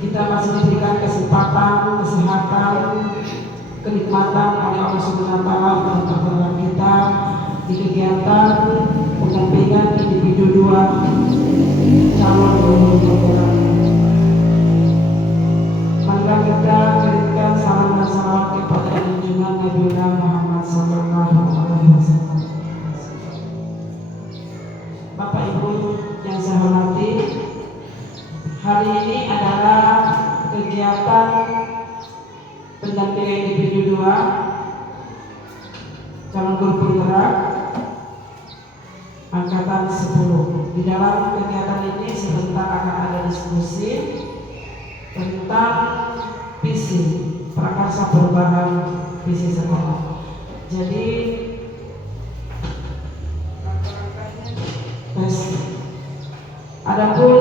kita masih diberikan kesempatan, kesehatan, kenikmatan oleh Allah Subhanahu wa taala untuk bertemu kita di kegiatan pendampingan individu 2 calon guru penggerak. Maka kita berikan salam dan salawat kepada junjungan Nabi Muhammad SAW. Bapak Ibu yang saya hormati, hari ini adalah kegiatan pendampingan individu 2 calon guru penggerak angkatan 10. Di dalam kegiatan ini sebentar akan ada diskusi tentang visi prakarsa perubahan visi sekolah. Jadi adapun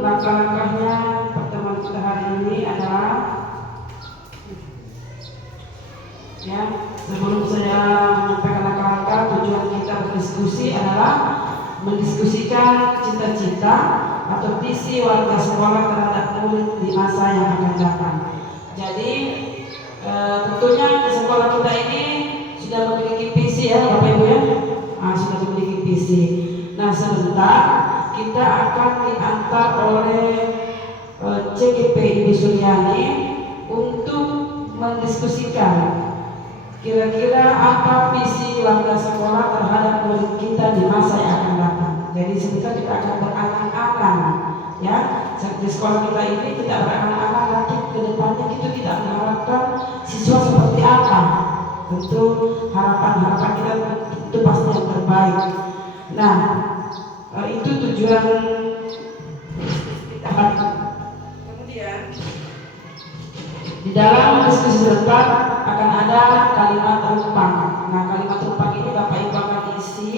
langkah-langkahnya pertemuan kita hari ini adalah sebelum saya menyampaikan langkah-langkah, tujuan kita berdiskusi adalah mendiskusikan cita-cita atau visi warga sekolah terhadap murid di masa yang akan datang. Jadi tentunya di sekolah kita ini sudah memiliki visi ya Bapak Ibu ya, sudah memiliki visi. Nah sebentar kita akan diantar oleh CGP Ibu Suryani untuk mendiskusikan kira-kira apa visi warga sekolah terhadap murid kita di masa yang akan datang. Jadi sebentar kita akan berangan-angan ya. Di sekolah kita ini tidak berangan-angan nanti ke depannya kita tidak mengharapkan siswa seperti apa. Tentu harapan-harapan kita itu pasti yang terbaik. Nah, itu tujuan kita. Kemudian di dalam diskusi sebentar akan ada kalimat rumpang. Nah, kalimat rumpang ini Bapak Ibu akan isi,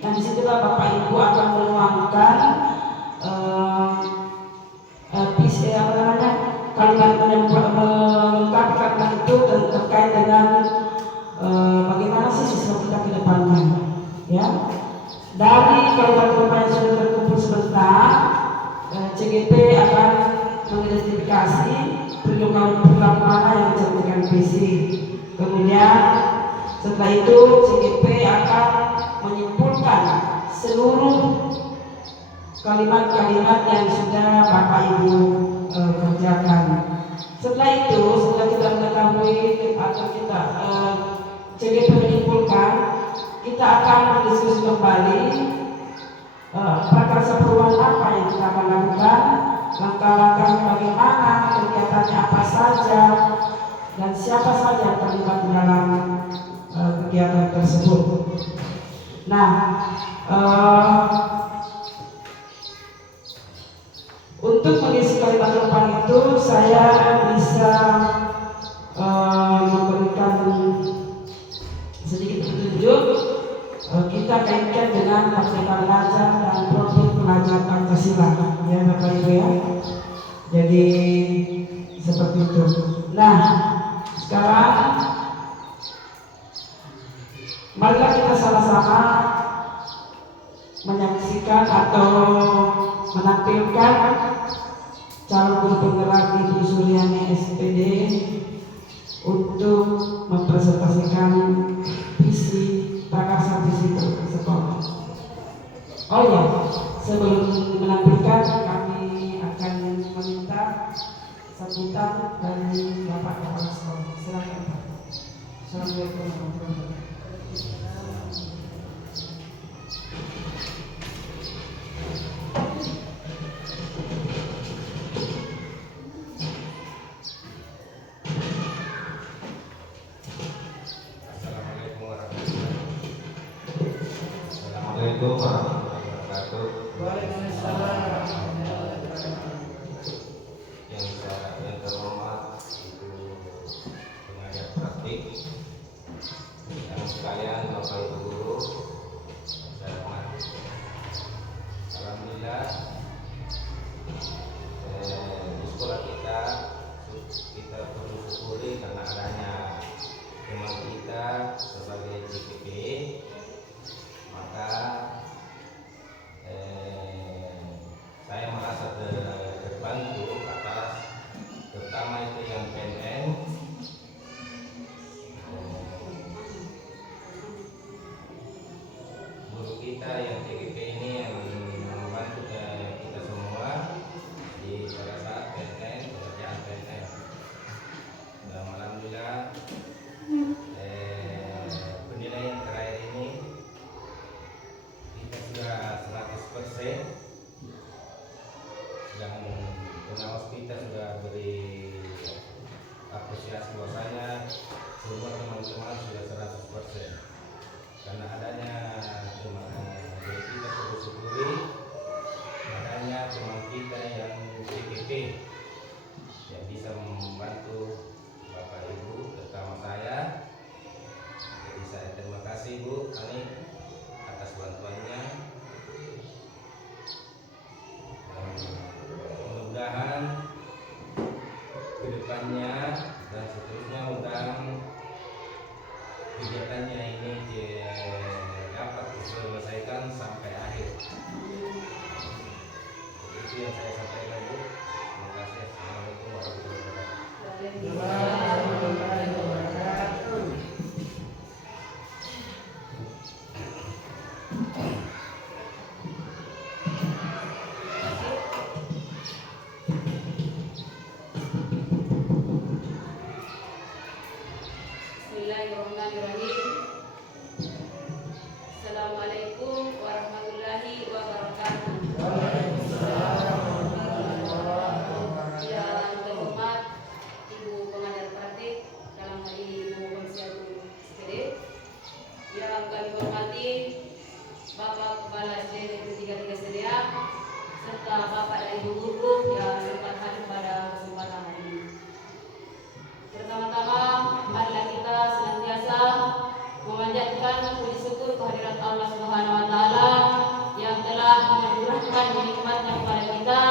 dan disitulah Bapak Ibu akan menuangkan kalimat melengkapi kalimat itu terkait dengan bagaimana sih siswa kita ke depannya. Ya, dari kalimat rumpang yang sudah terkumpul sebentar, CGP akan mengidentifikasi perilaku mana yang mencerminkan visi. Kemudian setelah itu CGP akan menyimpulkan seluruh kalimat-kalimat yang sudah Bapak Ibu kerjakan. Setelah itu, setelah kita mengetahui atau kita CGP menyimpulkan, kita akan berdiskusi kembali prakarsa perubahan apa yang kita akan lakukan, langkah-langkah bagaimana, kegiatannya apa saja, dan siapa saja yang terlibat dalam kegiatan tersebut. Nah, untuk mengisi kalimat rumpang itu saya bisa memberikan sedikit petunjuk. Kita kaitkan dengan Merdeka Belajar dan profil pelajar Pancasila ya Bapak Ibu ya. Jadi seperti itu. Nah, sekarang marilah kita sama-sama menyaksikan atau menampilkan calon guru penggerak Ibu Suryani SPD untuk mempresentasikan visi prakarsa visi sekolah. Oh ya, sebelum menampilkan kami akan meminta sambutan dari Bapak Kepala Sekolah. Silakan Pak. Assalamualaikum warahmatullahi wabarakatuh. Assalamualaikum warahmatullahi wabarakatuh. Waalaikumsalam. Yang terhormat Ibu pengajar praktik, yang sekalian Bapak Ibu guru, saya hormati. Alhamdulillah di sekolah kita perlu syukuri karena adanya teman kita sebagai CPP. Maka saya merasa kita yang CGP ini yang membantu kita semua di pada saat PNN, pekerjaan PNN. Dan alhamdulillah penilaian terakhir ini kita sudah 100%, dan pengawas kita sudah beri apresiasi bahwasanya semua teman-teman sudah 100%. Karena adanya teman kita perlu syukuri adanya teman kita yang CGP yang bisa membantu Bapak Ibu terutama saya. Jadi saya terima kasih Bu Ani atas bantuannya. Mudah-mudahan kedepannya dan seterusnya mudah-mudahan kegiatannya ini dapat diselesaikan sampai akhir. Itu yang saya sampaikan Bu. Terima kasih. Assalamualaikum warahmatullahi wabarakatuh. Bismillahirrahmanirrahim. Assalamualaikum warahmatullahi wabarakatuh. Yang terhormat Ibu Pengajar Praktik, dalam hal ini Ibu Konsiatur SPD. Yang kami hormati Bapak Kepala SD Negeri 33 Sedia, serta Bapak dan Ibu guru yang sempat hadir pada kesempatan hari ini. Pertama-tama, marilah kita senantiasa memanjatkan puji syukur kehadirat Allah Subhanahu wa taala yang telah menganugerahkan nikmatnya kepada kita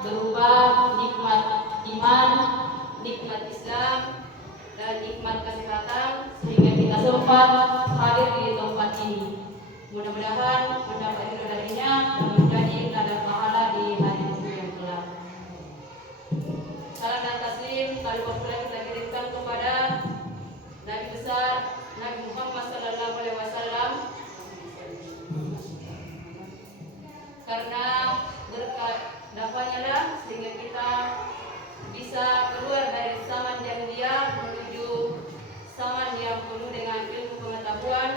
berupa nikmat iman, nikmat Islam, dan nikmat kesehatan sehingga kita sempat hadir di tempat ini. Mudah-mudahan mendapat ridho darinya dan menjadi tanda pahala di hari itu yang kelak. Salam dan taslim kali pula kita kirimkan kepada Nabi besar Nabi Muhammad sallallahu alaihi wasallam, karena berkat dapanya lah sehingga kita bisa keluar dari zaman jahiliyah menuju zaman yang penuh dengan ilmu pengetahuan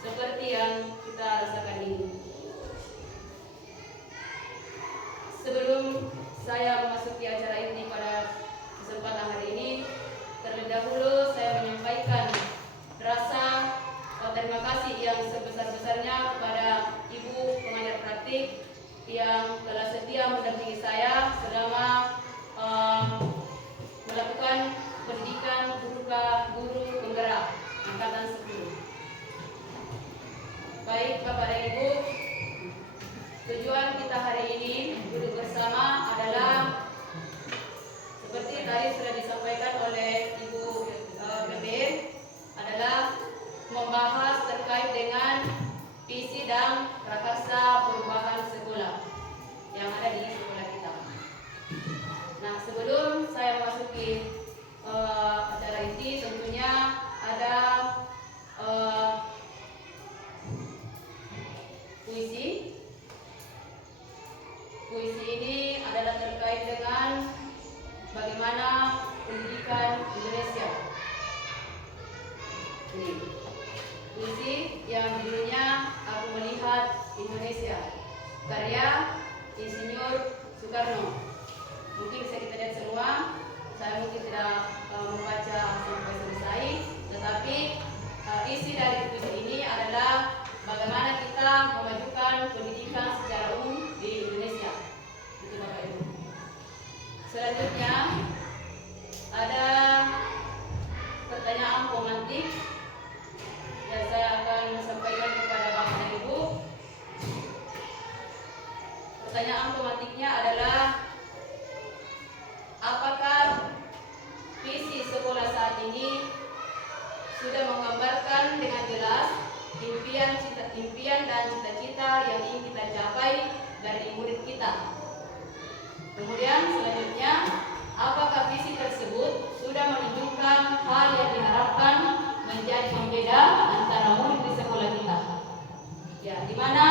seperti yang kita rasakan ini. Sebelum saya memasuki acara ini pada kesempatan hari ini, terlebih dahulu saya menyampaikan rasa terima kasih yang sebesar-besarnya kepada Ibu Pengajar Praktik yang telah setia mendampingi saya selama melakukan pendidikan guru penggerak angkatan 10. Baik Bapak dan Ibu, tujuan kita hari ini duduk bersama adalah seperti tadi sudah disampaikan oleh Ibu PP, adalah membahas terkait dengan visi dan prakarsa perubahan sekolah yang ada di sekolah kita. Nah, sebelum saya memasuki acara inti, tentunya ada puisi. Puisi ini adalah terkait dengan bagaimana pendidikan Indonesia. Ini puisi yang judulnya Aku Melihat Indonesia, karya Insinyur Soekarno. Mungkin bisa kita lihat semua. Saya mungkin tidak membaca sampai selesai, tetapi isi dari puisi ini adalah bagaimana kita memajukan pendidikan secara umum di Indonesia. Itu Bapak Ibu. Selanjutnya ada pertanyaan pemantik yang saya akan sampaikan kepada Bapak dan Ibu. Pertanyaan pemantiknya adalah, apakah visi sekolah saat ini sudah menggambarkan dengan jelas impian dan cita-cita yang ingin kita capai dari murid kita? Kemudian selanjutnya, apakah visi tersebut sudah menunjukkan hal yang diharapkan menjadi pembeda antara murid di sekolah kita? Ya, di mana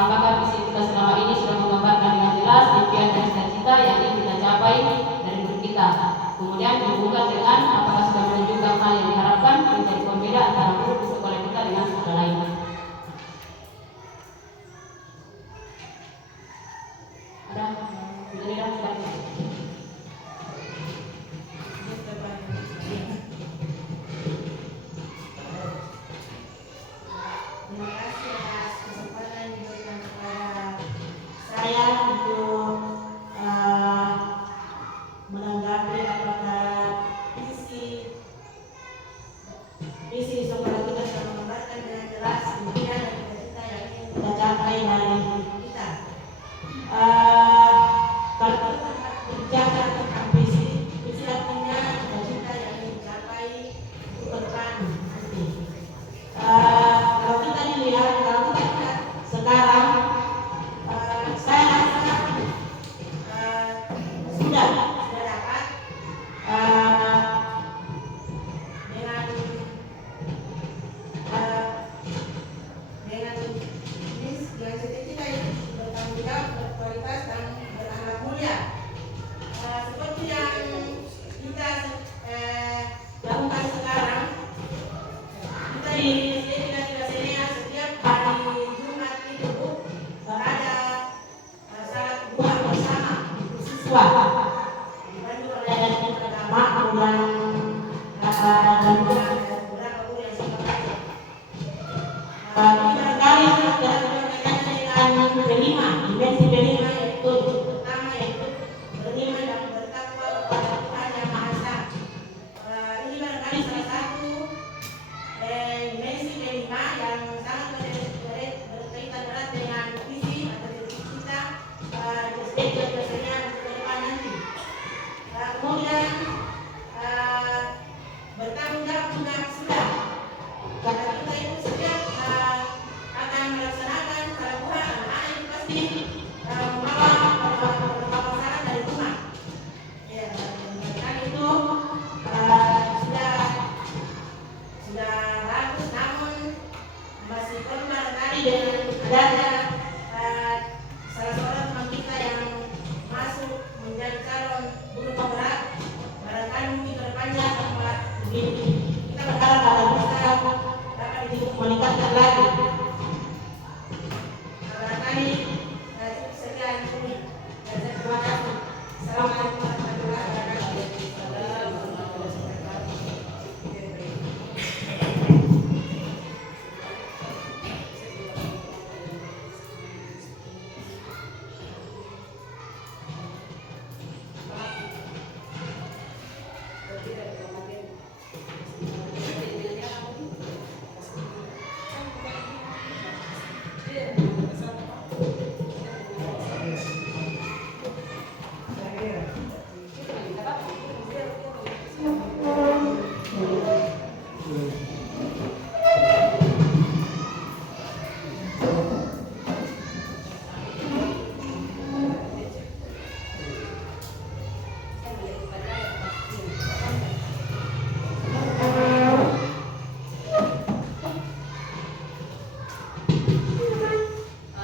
apakah visi kita selama ini sudah menggambarkan dengan jelas impian dan cita-cita yang ingin kita capai dari guru kita. Kemudian dihubungkan dengan apakah sudah menunjukkan hal yang diharapkan menjadi pembeda antara guru di sekolah kita dengan sekolah lain. Ada tidak sebagai Terima kasih atas kesempatan yang diberikan kepada saya untuk menanggapi apakah visi sekolah kita sudah menggambarkan dengan jelas impian dan cita-cita yang ingin kita capai dari hidup kita. Kalau kita berbicara tentang visi artinya cita-cita yang ingin dicapai untuk ke depan nanti. Kalau kita lihat sekarang, saya rasa sudah dapat dengan cita-cita yang bertanggung jawab, berkualitas dan berakhlak mulia. Seperti yang kita lakukan sekarang, kita di setiap hari Jumat itu berada salat duha bersama siswa dibantu oleh agama dan beberapa guru yang seperti ini barangkali sudah dengan kelima, dimensi kelima yaitu pertama yaitu beriman dan bertakwa kepada Tuhan Yang Maha Esa. Ini barangkali salah satu dimensi kelima yang sangat berkaitan erat dengan visi atau cita-cita biasanya untuk ke depan nanti. Kemudian bertanggung jawab juga sudah, karena kita itu setiap akan melaksanakan salat duha, anak-anak itu pasti membawa salat dari rumah. Ya, dan itu sudah bagus, namun masih perlu barangkali dengan adanya salah seorang teman kita yang masuk menjadi calon guru penggerak, barangkali mungkin ke depannya dapat begini. Kita berharap ada bisa dapat meningkatkan lagi. Barangkali cukup sekian ini. Dan saya terima kasih. Assalamualaikum warahmatullahi wabarakatuh.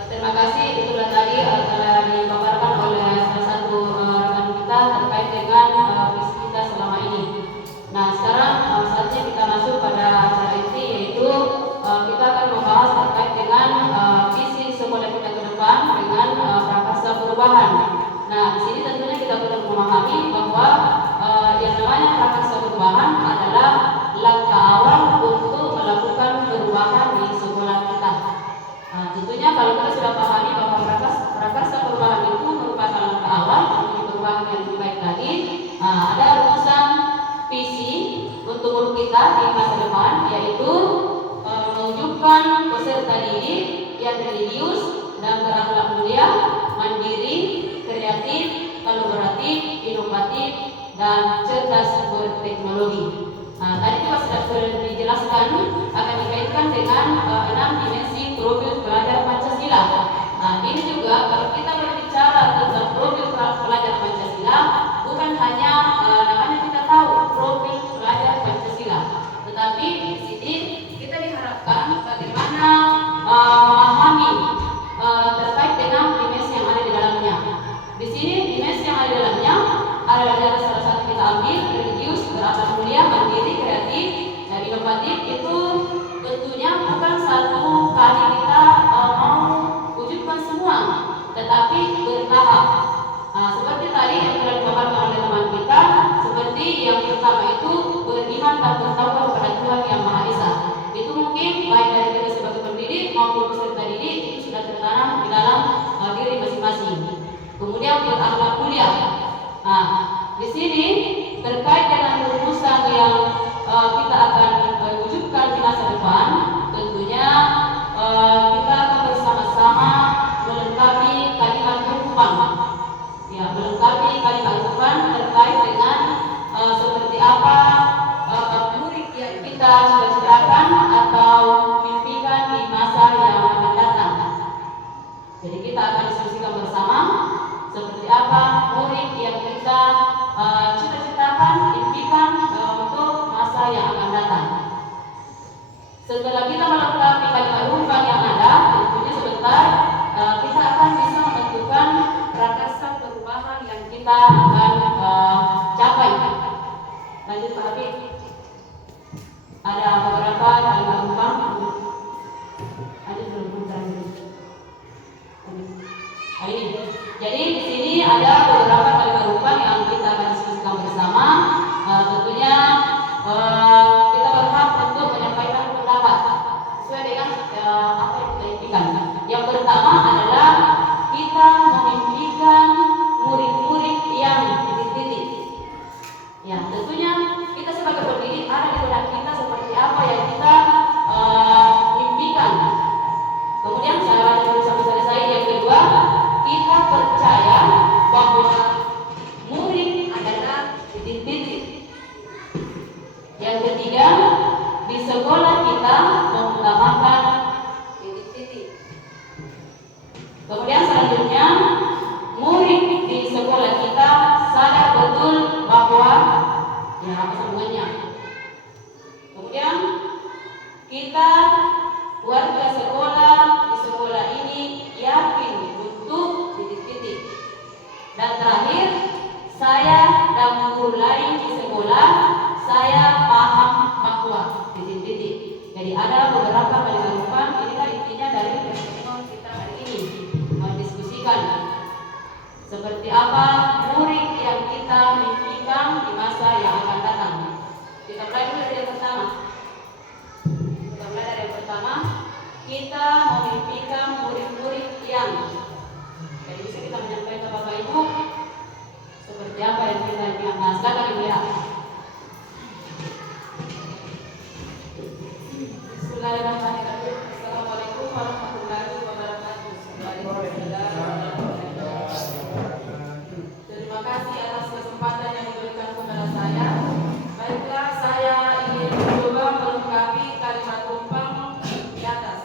Terima kasih, itulah tadi telah dipaparkan oleh salah satu rekan kita terkait dengan visi kita selama ini. Nah, sekarang saatnya kita masuk pada acara inti, yaitu kita akan membahas terkait dengan visi sekolah kita ke depan dengan prakarsa perubahan. Nah, di sini tentunya kita perlu memahami bahwa yang namanya prakarsa perubahan adalah langkah awal untuk melakukan perubahan di sekolah kita. Tentunya kalau kita sudah pahami bahwa prakarsa perubahan itu merupakan langkah awal untuk perubahan yang lebih baik lagi, ada rumusan visi untuk guru kita di masa depan, yaitu mewujudkan peserta didik yang religius dan berakhlak mulia, mandiri, kreatif, kolaboratif, inovatif, dan cerdas berteknologi. Tadi juga sudah dijelaskan akan dikaitkan dengan 6 dimensi profil pelajar Pancasila. Ini juga kalau kita berbicara tentang profil pelajar Pancasila, bukan hanya namanya kita tahu profil pelajar Pancasila, tetapi di sini kita diharapkan bagaimana memahami kuliah. Nah, di sini terkait dengan rumusan yang kita akan wujudkan di masa depan, tentunya kita akan bersama-sama melengkapi kalimat rupan. Ya, melengkapi kalimat rupan terkait dengan seperti apa murid yang kita cita-citakan atau mimpikan di masa yang akan datang. Jadi kita akan diskusikan bersama seperti apa murid yang kita cita-citakan, impikan untuk masa yang akan datang. Setelah kita melengkapi kalimat rupan yang ada, tentunya sebentar kita akan bisa menentukan rangkaian perubahan yang kita akan capai. Lanjut Pak Habib. Ada beberapa kalimat rupan. Ada belum tadi. Ini. Jadi di sini ada beberapa kalimat rupan yang kita akan diskusikan bersama. Tentunya kita berhak untuk menyampaikan pendapat sesuai dengan apa yang kita impikan. Yang pertama adalah kita memimpikan murid-murid yang titik-titik. Ya, tentunya kita sebagai pendidik ada di benak kita seperti apa yang kita impikan. Kemudian saya sampai selesai. Yang kedua, kita percaya bahwa murid adalah titik-titik. Yang ketiga, di sekolah kita mengutamakan titik-titik. Kemudian selanjutnya, murid di sekolah kita sadar betul bahwa ya apa sambungannya. Kemudian kita warga sekolah di sekolah ini yakin untuk titik-titik. Dan terakhir, saya dan guru lain di sekolah saya paham bahwa titik-titik. Jadi ada beberapa kalimat rupan, inilah intinya dari pertemuan kita hari ini mendiskusikan seperti apa murid yang kita mimpikan di masa yang akan datang. Kita mulai dulu dari yang pertama. Kita memimpikan murid-murid yang. Jadi bisa kita menyampaikan ke Bapak Ibu seperti apa yang kita impikan. Nah, silakan Ibu ya. Bismillahirrahmanirrahim. Assalamualaikum warahmatullahi wabarakatuh. Terima kasih atas kesempatan yang diberikan kepada saya. Baiklah, saya ingin mencoba melengkapi kalimat rumpang di atas.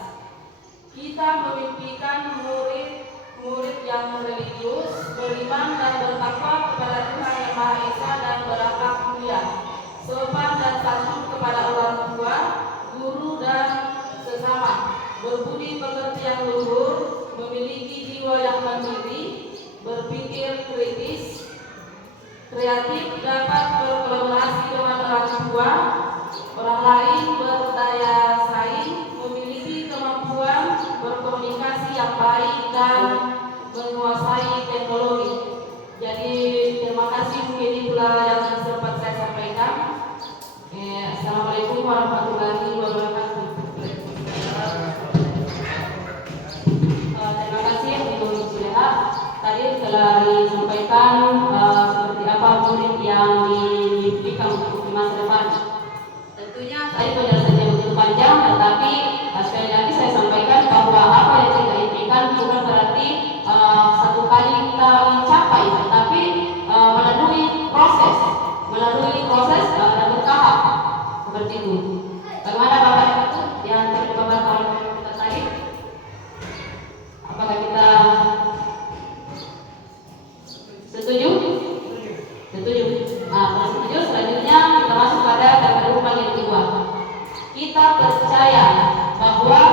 Kita memimpikan murid-murid yang religius, beriman dan bertakwa kepada Tuhan Yang Maha Esa dan berakhlak mulia, sopan dan santun kepada orang tua, guru dan sesama, berbudi pekerti yang luhur, memiliki jiwa yang mandiri, berpikir kritis, kreatif, dapat berkolaborasi dengan orang tua, orang lain, berdaya saing, memiliki kemampuan berkomunikasi yang baik dan menguasai teknologi. Jadi terima kasih, mungkin itulah yang sempat saya sampaikan. Assalamualaikum warahmatullahi wabarakatuh. Terima kasih Ibu Suleha. Tadi telah disampaikan seperti apa murid yang dimimpikan untuk di masa depan. Tentunya tadi penjelasannya begitu panjang, tetapi sekali lagi saya sampaikan bahwa apa yang kita impikan bukan berarti satu kali kita capai, tetapi melalui proses dan bertahap seperti itu. Bagaimana Bapak dan Ibu yang terlibat kalau kita tadi? Apakah kita setuju? Setuju. Nah, kalau setuju, selanjutnya kita masuk pada kalimat rumpang yang kedua. Kita percaya bahwa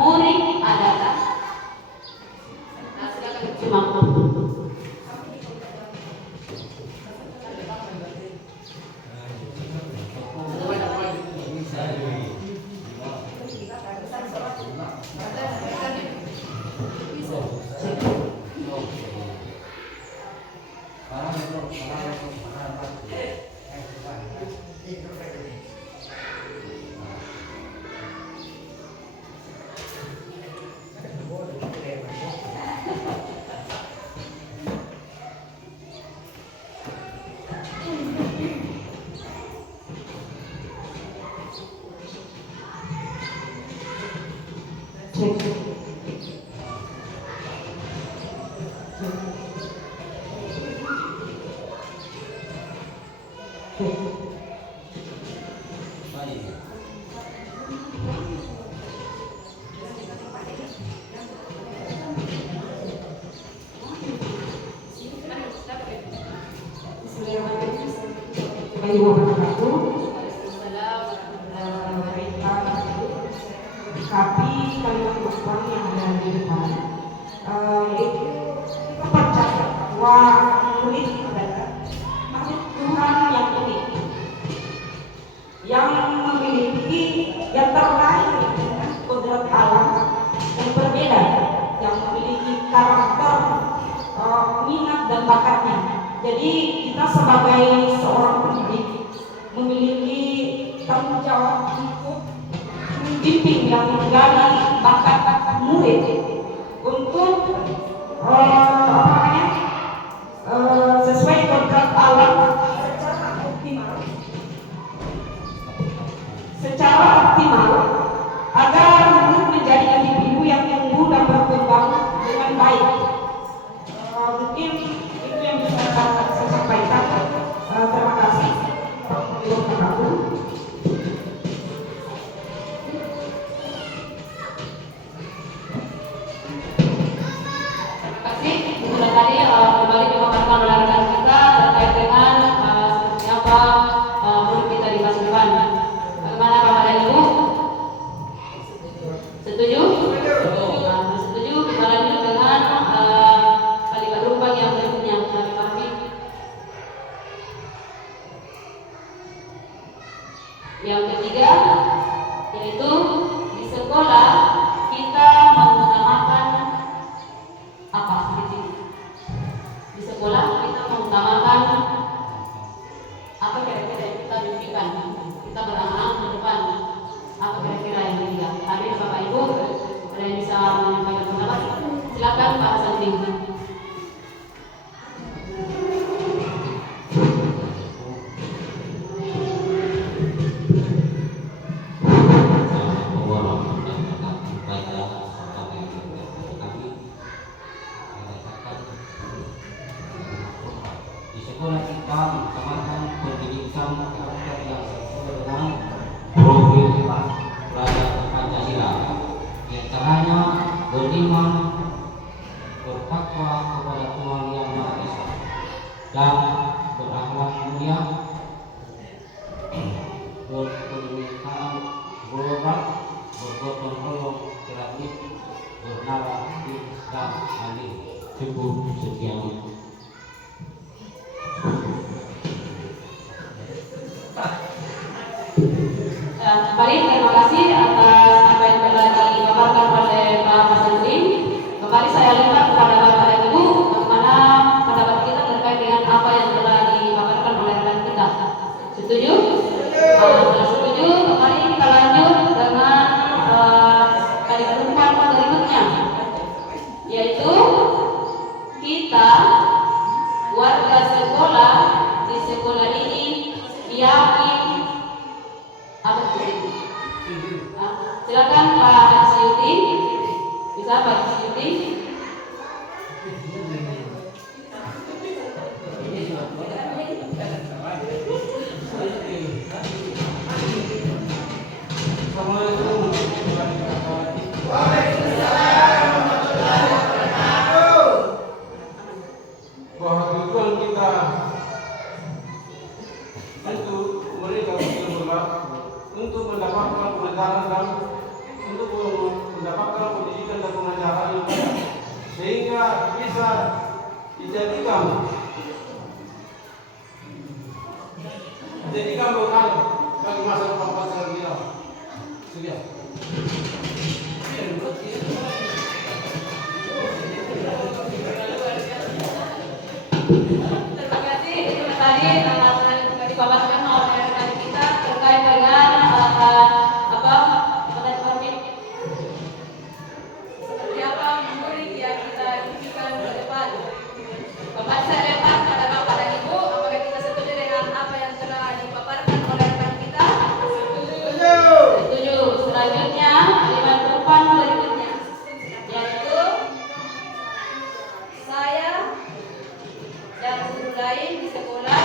murid adalah. Nah, silakan cuma. wabarakatuh. Waalaikumsalam warahmatullahi wabarakatuh. Tapi kalimat Quran yang ada di depan, yaitu kita percaya bahwa unik adalah makhluk Tuhan yang unik, yang memiliki yang terkait dengan kodrat alam yang berbeda, yang memiliki karakter, minat dan bakatnya. Jadi kita sebagai seorang pendidik memiliki tanggung jawab untuk membimbing dan menggali bakat murid untuk sesuai kodrat alam secara optimal agar murid menjadi individu yang tumbuh dan berkembang dengan baik. Mungkin itu yang bisa saya sampaikan. Terima kasih. Sudah tadi kembali memaparkan oleh rekan kita terkait dengan seperti apa murid kita di masa depan. Bagaimana Bapak dan Ibu? Setuju? Setuju. Kita lanjut dengan kalimat rumpang yang berikutnya. Kami pahami. Yang ketiga, yaitu di sekolah kita mengutamakan apa? Di sekolah kita mengutamakan apa kira-kira yang kita mimpikan, kita berangan ke depan, apa kira-kira yang ketiga. Hadir Bapak Ibu, ada yang bisa menyampaikan pendapat? Silakan Pak Hasan. Sekolah kita mengutamakan pendidikan karakter yang sesuai dengan profil pelajar Pancasila, di antaranya beriman, bertakwa kepada Tuhan Yang Maha Esa, dan berakhlak mulia, berkebinekaan, berobat, bergotong royong, kreatif, bernarasi, dan adil, teguh setiawan. Kembali terima kasih atas apa yang telah dipaparkan oleh Pak Hasanuddin. Kembali saya lempar kepada Bapak dan Ibu, bagaimana pendapat kita terkait dengan apa yang telah dipaparkan oleh rekan kita. Setuju? Setuju. Kembali kita lanjut dengan kalimat rumpang berikutnya, yaitu kita warga sekolah di sekolah ini yakin. Apa itu? Silakan Pak Haji. Bisa Pak Haji. Bahwa tujuan kita itu mereka untuk mendapatkan pengajaran dan untuk mendapatkan pendidikan dan pengajaran yang baik, sehingga bisa dijadikan bekal bagi masa depan bangsa kita. Sekian. Terima kasih. Itu tadi dipaparkan oleh rekan kita terkait dengan seperti apa murid yang kita impikan ke depan. Kembali saya lempar pada Bapak dan Ibu, apakah kita setuju dengan apa yang telah dipaparkan oleh rekan kita? Setuju. Selanjutnya kalimat rumpang berikutnya, yaitu saya dan guru lain di sekolah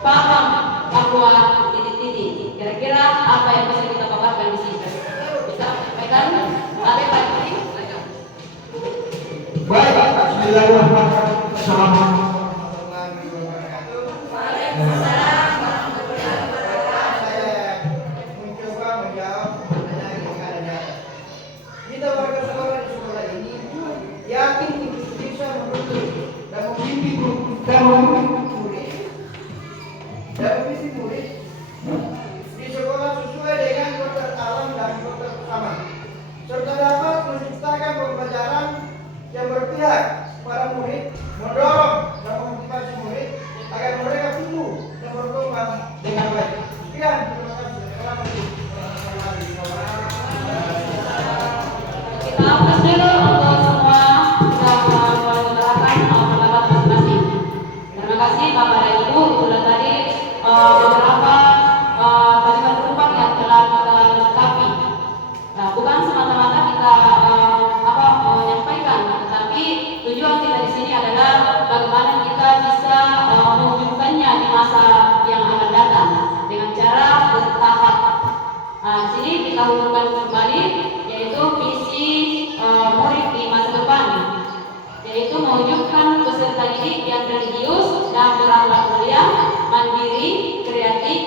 paham bahwa titik-titik. Kira-kira apa yang bisa kita paparkan di sini? Bisa sampaikan? Ada Pak Didi? Baik, bismillahirrahmanirrahim. Assalamualaikum. Waalaikumsalam. mimpi utama murid dan mimpi murid di sekolah sesuai dengan kodrat alam dan kodrat zaman, serta dapat menciptakan pembelajaran yang berpihak kepada murid, mendorong dan memotivasi murid agar mereka tumbuh dan berkembang dengan baik. Sekian, terima kasih. Kita hapus dulu untuk semua yang mengutarakan pendapat masing-masing. Terima kasih Bapak dan Ibu. Itulah tadi beberapa kalimat penumpang yang telah kita lengkapi. Nah, bukan semata-mata kita menyampaikan, tetapi tujuan kita di sini adalah bagaimana kita bisa mewujudkannya di masa yang akan datang dengan cara bertahap. Nah, di sini kita hubungkan kembali yaitu visi murid di masa depan, yaitu mewujudkan peserta didik yang religius dan berakhlak mulia, mandiri, kreatif,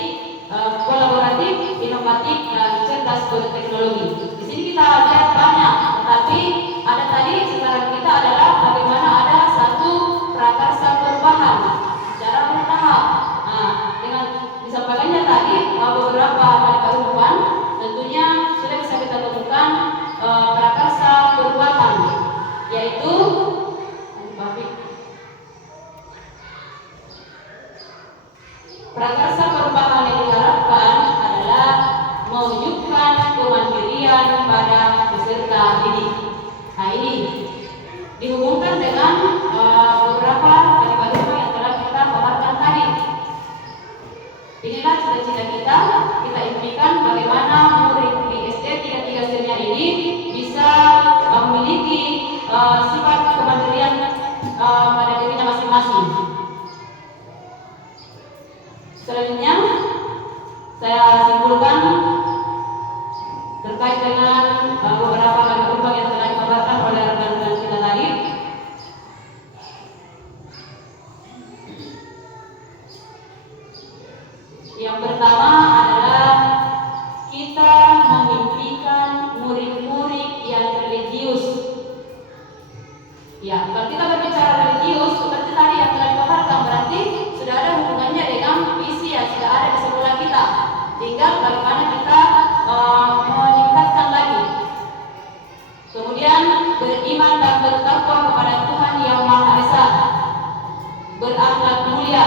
kolaboratif, inovatif, dan cerdas berteknologi. Di sini kita lihat banyak, tetapi ada tadi sasaran kita adalah bagaimana ada satu prakarsa perubahan secara bertahap. Nah, dengan disampaikannya tadi beberapa kali keumuman, tentunya sudah bisa kita temukan prakarsa perubahan, yaitu prakarsa perubahan yang diharapkan adalah mewujudkan kemandirian pada peserta didik. Nah, ini dihubungkan dengan beberapa kalimat yang telah kita paparkan tadi. Inilah cita-cita kita impikan bagaimana murid di SD 33 Sirnia ini bisa memiliki sifat kemandirian pada dirinya masing-masing. Selanjutnya saya simpulkan terkait dengan beberapa kalimat yang telah dipaparkan oleh rekan-rekan kita tadi. Yang pertama adalah kita memimpikan murid-murid yang religius. Ya, kalau kita berbicara religius, seperti tadi yang telah dipaparkan, berarti sudah ada hubungannya dengan visi yang sudah ada di sekolah kita. Tinggal bagaimana kita meningkatkan lagi. Kemudian beriman dan bertakwa kepada Tuhan Yang Maha Esa, berakhlak mulia,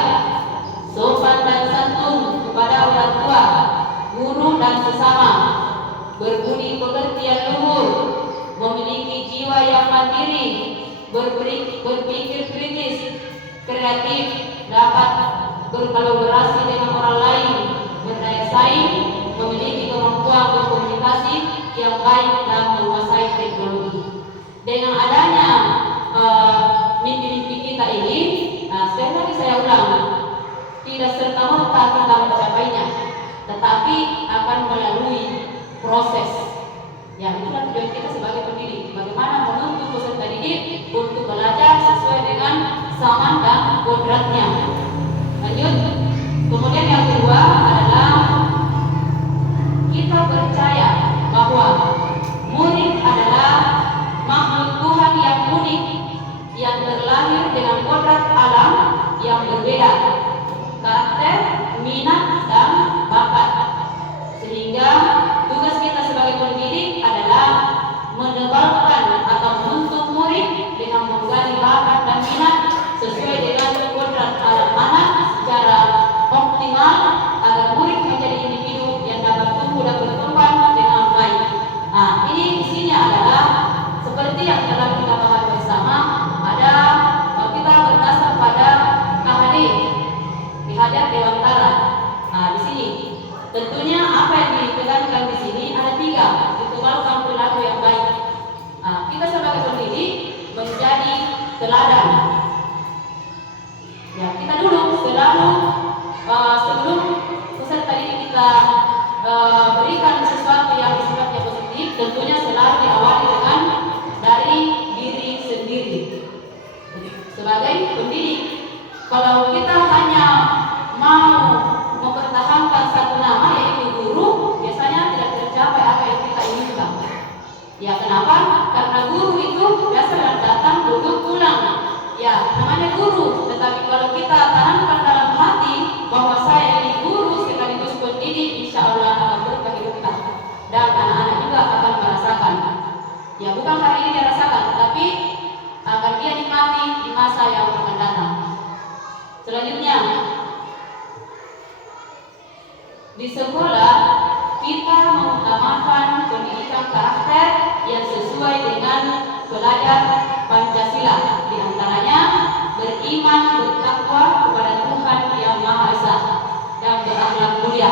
sopan dan santun kepada orang tua, guru dan sesama, berbudi pekerti yang luhur, memiliki jiwa yang mandiri, berpikir kritis, kreatif, dapat berkolaborasi dengan orang lain, berdaya saing, memiliki kemampuan berkomunikasi yang baik dan menguasai teknologi. Dengan adanya mimpi-mimpi kita ini, sekali lagi saya ulang, tidak serta-merta kita mencapainya, tetapi akan melalui proses. Ya, itulah tujuan kita sebagai pendidik. Bagaimana menuntut peserta didik untuk belajar sesuai dengan zaman dan kodratnya. Lanjut. Kemudian yang kedua adalah kita percaya bahwa murid adalah makhluk Tuhan yang unik, yang terlahir dengan kodrat alam yang berbeda, karakter, minat, dan bakat. Sehingga tugas kita sebagai pendidik adalah menebalkan atau menuntut murid dengan menggali bakat dan minat sesuai dengan kodrat alam anak secara optimal agar murid menjadi individu yang dapat tumbuh dan berkembang dengan baik. Nah, ini isinya adalah seperti yang telah kita bahas bersama. Ada kita berdasar pada KHD di hajat Dewantara. Nah, di sini tentunya apa yang ditekankan di sini ada 3, ditebalkan perilaku yang baik. Nah, kita sebagai pendidik menjadi teladan. Ya, kita dulu selalu sebelum peserta didik kita berikan sesuatu yang sifatnya positif, tentunya selalu diawali dengan dari diri sendiri. Sebagai pendidik, kalau kita hanya mau mempertahankan satu nama yaitu guru, biasanya tidak tercapai apa yang kita inginkan. Ya, kenapa? Karena guru itu biasanya datang duduk pulang. Ya, namanya guru. Tetapi kalau kita tanamkan dalam hati bahwa saya ini guru sekaligus pendidik, insya Allah akan berkah hidup kita. Dan anak-anak juga akan merasakan. Ya, bukan hari ini dia rasakan, tetapi akan dia nikmati di masa yang akan datang. Selanjutnya, di sekolah kita mengutamakan pendidikan karakter yang sesuai dengan pelajar Pancasila, di antaranya beriman, bertakwa kepada Tuhan Yang Maha Esa dan berakhlak mulia,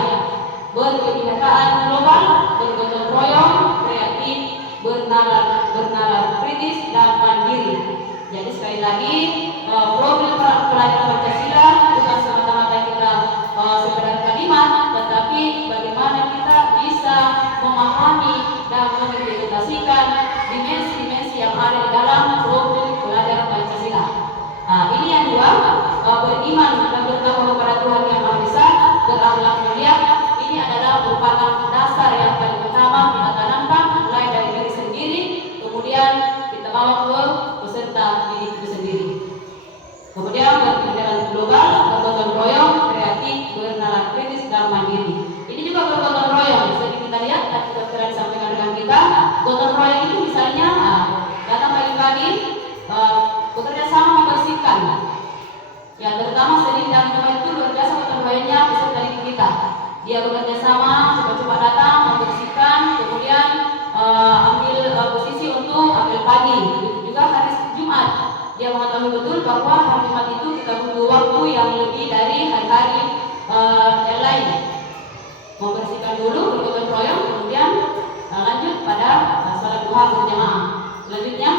berkebinekaan global, bergotong royong, kreatif, bernalar kritis dan mandiri. Jadi sekali lagi profil pelajar Pancasila bukan semata-mata kita sekedar kalimat, tetapi bagaimana kita bisa memahami dan mengimplementasikan dimensi-dimensi yang ada di dalam profil pelajar Pancasila. Nah, ini yang dua, beriman dan bertakwa kepada Tuhan Yang Maha Esa, berakhlak mulia. Ini adalah merupakan dasar yang paling utama kita tanamkan mulai dari diri sendiri, kemudian kita bawa ke peserta didik itu sendiri. Kemudian berkebinekaan global, bergotong royong, kreatif, bernalar kritis dan mandiri. Ini juga bergotong royong. Jadi kita lihat tadi dokter disampaikan dengan kita, gotong royong itu misalnya datang pagi-pagi bekerja sama membersihkan. Ya, terutama sering dan itu luar biasa gotong royongnya peserta didik kita. Dia bekerja sama, cepat-cepat datang membersihkan, kemudian ambil posisi untuk ambil pagi. Begitu juga hari Jumat. Dia mengetahui betul bahwa hari Jumat itu kita butuh waktu yang lebih dari hari-hari yang lain. Membersihkan dulu, bergotong royong, kemudian lanjut pada salat duha berjamaah. Selanjutnya,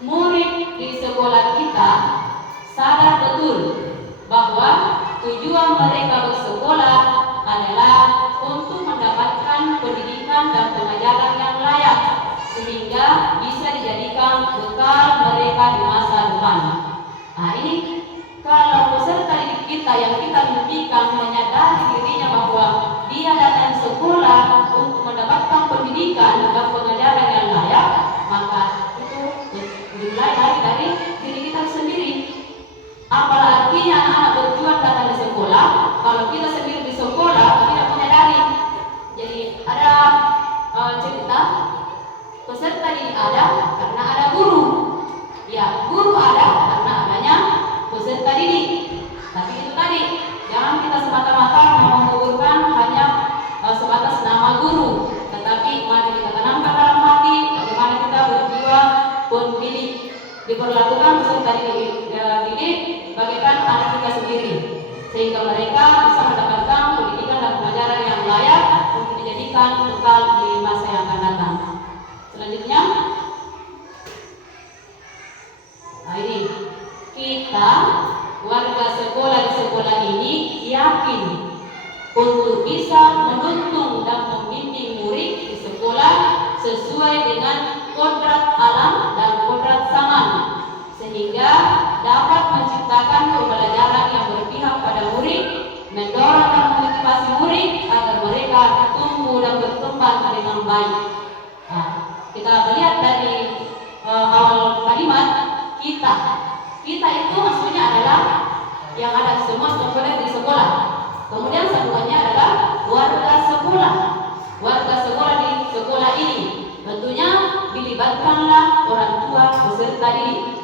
murid di sekolah kita sadar betul bahwa tujuan mereka bersekolah adalah untuk mendapatkan pendidikan dan pengajaran yang layak sehingga bisa dijadikan bekal mereka di masa depan. Nah, ini kalau peserta didik kita yang kita mimpikan menyadari dirinya bahwa dia datang sekolah untuk mendapatkan pendidikan dan pengajaran yang layak, maka itu dimulai dari diri kita sendiri. Apalah artinya anak-anak berjuang datang di sekolah kalau kita sendiri di sekolah tidak menyadari. Jadi ada cerita peserta didik ada karena ada guru. Ya, guru ada karena adanya peserta didik. Tapi itu tadi, jangan kita semata-mata mengukurkan hanya sebatas nama guru, tetapi mari kita tanamkan dalam hati bagaimana kita berjiwa pendidik, diperlakukan peserta didik bagaikan anak kita sendiri, sehingga mereka bisa mendapatkan pendidikan dan pengajaran yang layak untuk dijadikan bekal di masa yang akan datang. Selanjutnya, nah ini kita warga sekolah di sekolah ini yakin untuk bisa menuntun dan membimbing murid di sekolah sesuai dengan kodrat alam dan kodrat zaman, sehingga dapat menciptakan pembelajaran yang berpihak pada murid, mendorong dan memotivasi murid agar mereka tumbuh dan berkembang dengan baik. Nah, kita melihat dari awal kalimat kita itu maksudnya adalah yang ada semua komponen di sekolah. Kemudian sambungannya adalah warga sekolah. Warga sekolah di sekolah ini tentunya dilibatkanlah orang tua peserta didik.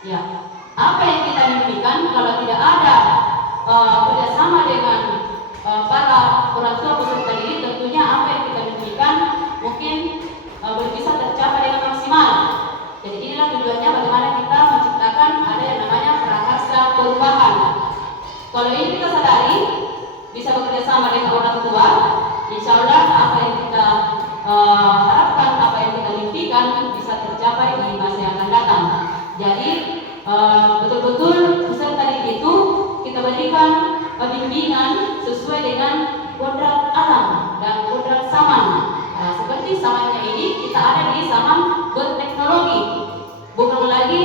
Ya, apa yang kita mimpikan kalau tidak ada kerjasama dengan para orang tua peserta didik, tentunya apa yang kita mimpikan mungkin belum bisa tercapai dengan maksimal. Jadi inilah tujuannya bagaimana kita menciptakan ada yang namanya prakarsa perubahan. Kalau ini kita sadari, bisa bekerja sama dengan orang tua, insya Allah apa yang kita harapkan, apa yang kita mimpikan bisa tercapai di masa yang akan datang. Jadi betul-betul peserta didik itu kita berikan bimbingan sesuai dengan kodrat alam dan kodrat zaman. Nah, seperti zamannya ini kita ada di zaman berteknologi, bukan lagi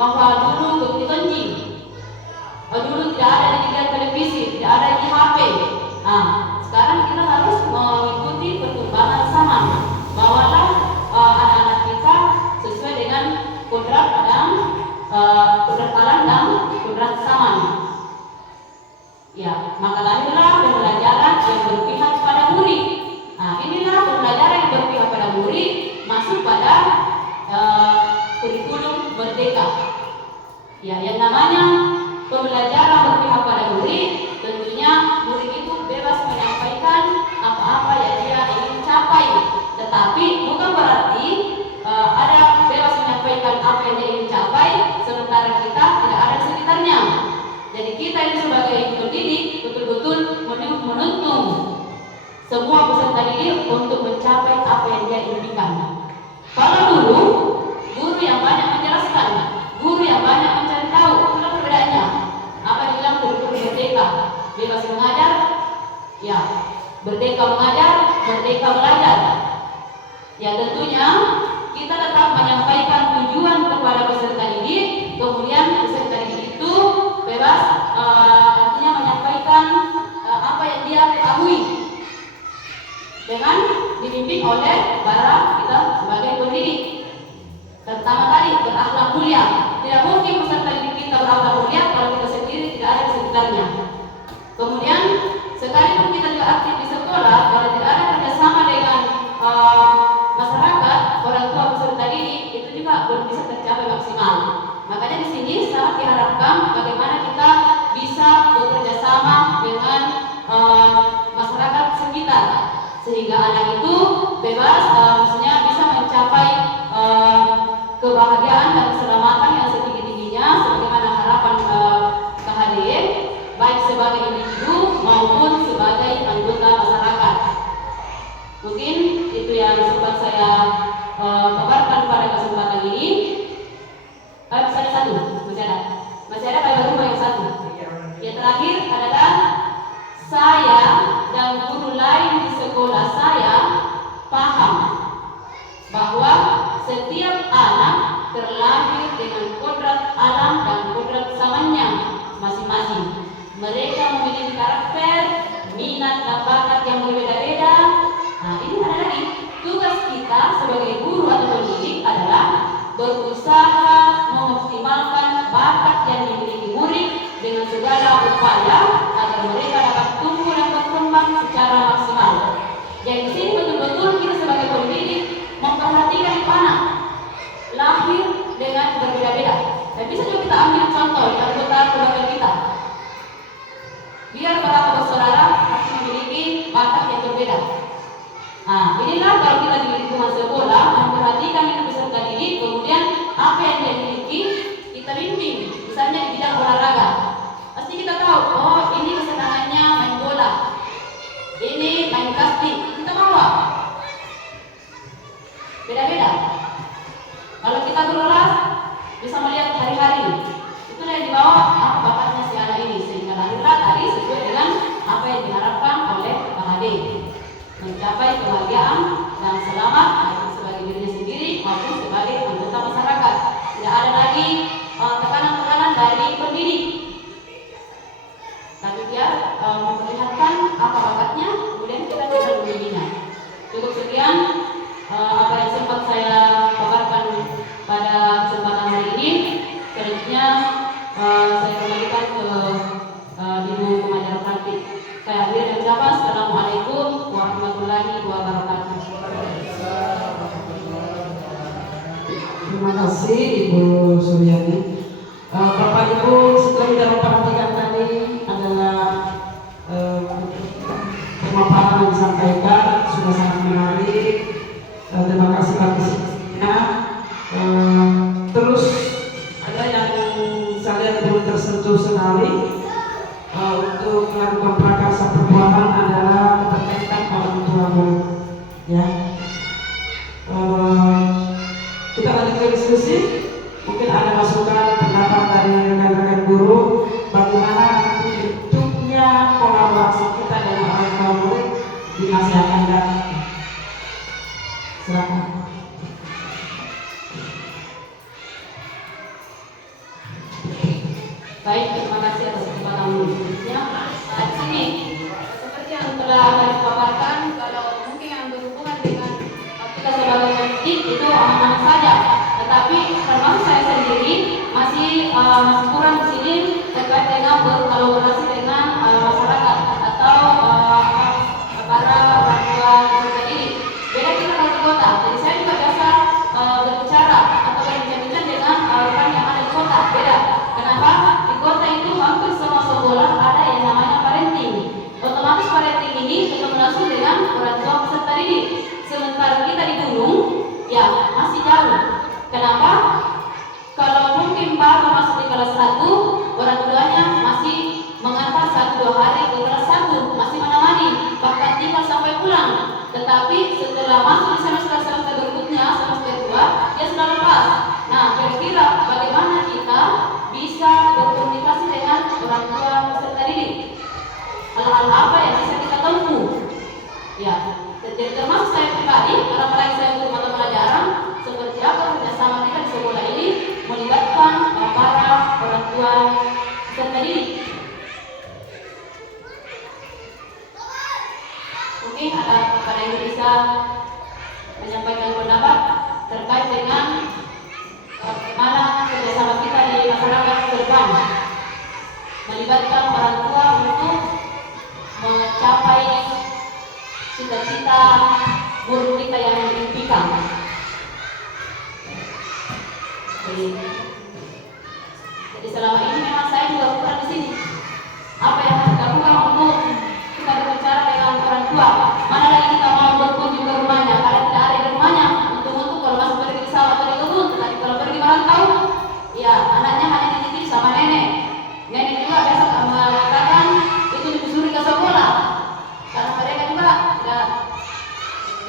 bahwa dulu berketonji, dulu tidak ada di televisi, tidak ada di HP. Nah, sekarang kita harus mengikuti perkembangan zaman. Bawalah anak-anak kita merdeka. Ya, yang namanya pembelajaran berpihak pada murid, tentunya murid itu bebas menyampaikan apa-apa yang dia ingin capai. Tetapi bukan berarti ada bebas menyampaikan apa yang dia ingin capai, sementara kita tidak ada di sekitarnya. Jadi kita ini sebagai pendidik betul-betul menuntun semua peserta didik untuk mencapai apa yang dia impikan. Kalau dulu guru yang banyak menjelaskan, guru yang banyak mencari tahu, itulah perbedaannya. Apa yang bilang betul-betul merdeka, bebas mengajar, ya, merdeka mengajar, merdeka belajar. Ya tentunya kita tetap menyampaikan tujuan kepada peserta didik, kemudian peserta didik itu bebas artinya menyampaikan apa yang dia ketahui dengan dibimbing oleh para kita sebagai pendidik. Pertama tadi berakhlak mulia. Tidak mungkin peserta didik kita berakhlak mulia kalau kita sendiri tidak ada di sekitarnya. Kemudian sekalipun kita juga aktif di sekolah, kalau tidak ada kerjasama dengan masyarakat, orang tua peserta didik, itu juga belum bisa tercapai maksimal. Makanya di sini sangat diharapkan bagaimana kita bisa bekerja sama dengan masyarakat sekitar, sehingga anak itu bebas, maksudnya bisa mencapai kebahagiaan dan keselamatan yang setinggi-tingginya sebagaimana harapan KHD, baik sebagai individu maupun sebagai anggota masyarakat. Mungkin itu yang sempat saya paparkan pada kesempatan ini. Masih ada satu, masih ada baru yang satu. Yang terakhir adalah saya dan guru lain di sekolah saya paham bahwa setiap anak terlahir dengan kodrat alam dan kodrat samanya masing-masing. Mereka memiliki karakter, minat dan bakat yang berbeda-beda. Nah, ini ada lagi tugas kita sebagai guru atau pendidik adalah berusaha mengoptimalkan bakat yang dimiliki murid dengan segala upaya agar mereka dapat tumbuh dan berkembang secara maksimal. Jadi di sini betul-betul kita sebagai pendidik memperhatikan anak lahir dengan berbeda-beda. Dan bisa juga kita ambil contoh di anggota keluarga kita. Biar para bersaudara pasti memiliki bakat yang berbeda. Nah, inilah kalau kita di lingkungan sekolah memperhatikan itu peserta didik, kemudian apa yang dia miliki kita bimbing. Misalnya di bidang olahraga, pasti kita tahu, oh ini kesenangannya main bola, ini main casting, kita bawa. Beda-beda. Kalau kita berkelas bisa melihat hari-hari, itulah yang dibawa apa bakatnya si anak ini, sehingga lahirlah tadi sesuai dengan apa yang diharapkan oleh KHD, mencapai kebahagiaan dan selamat baik sebagai dirinya sendiri maupun sebagai anggota masyarakat. Tidak ada lagi tekanan-tekanan dari pendidik, tapi dia memperlihatkan apa bakatnya, kemudian kita bisa membimbingnya. Cukup sekian apa yang sempat saya paparkan pada kesempatan hari ini. Selanjutnya saya kembalikan ke Ibu Pengajar Praktik. Saya akhiri dan ucapkan Assalamualaikum warahmatullahi wabarakatuh. Terima kasih Ibu Suryani. Bapak Ibu setelah kita memperhatikan tadi adalah pemaparan yang disampaikan sudah sangat menarik. Terima kasih partisipasinya. Terus ada yang saya lihat belum tersentuh sekali untuk melakukan prakarsa perbuahan adalah keterkaitan orang tua murid. Ya. Kita lanjut ke diskusi. Mungkin ada masukan pendapat dari rekan-rekan guru bagaimana nanti bentuknya kolaborasi kita dengan orang tua murid di masa yang akan datang. Silakan. Baik, terima kasih atas kesempatan berikutnya. Di sini seperti yang telah dipaparkan, kalau mungkin yang berhubungan dengan kita sebagai pendidik itu aman saja, tetapi termasuk saya sendiri masih kurang di sini terkait dengan berkolaborasi dengan masyarakat atau para orang tua peserta didik. Beda kita kalau di kota, jadi saya juga biasa berbicara atau berbincang-bincang dengan rekan setelah masuk di semester berikutnya, semester 2, dia sudah lepas. Nah, kira-kira bagaimana kita bisa berkomunikasi dengan orang tua peserta didik? Hal-hal apa yang bisa kita tempuh? Ya, jadi termasuk saya pribadi, karena mulai saya guru mata pelajaran, seperti apa kerjasama kita di sekolah ini melibatkan para orang tua peserta didik. Mungkin ada yang bisa menyampaikan pendapat terkait dengan bagaimana kerjasama kita di masyarakat ke depan, melibatkan orang tua untuk mencapai cita-cita guru kita yang diimpikan. Jadi selama ini memang saya juga kurang di sini. Apa yang harus dilakukan untuk kita berbicara dengan orang tua? Mana lagi kita mau berkunjung ke rumahnya? Karena tidak ada di rumahnya. Untuk kalau masuk pergi di sawah atau di kebun, tetapi kalau pergi merantau, ya anaknya hanya dititip sama nenek. Nenek juga biasa mengatakan itu dikusuri ke sekolah. Karena mereka juga tidak,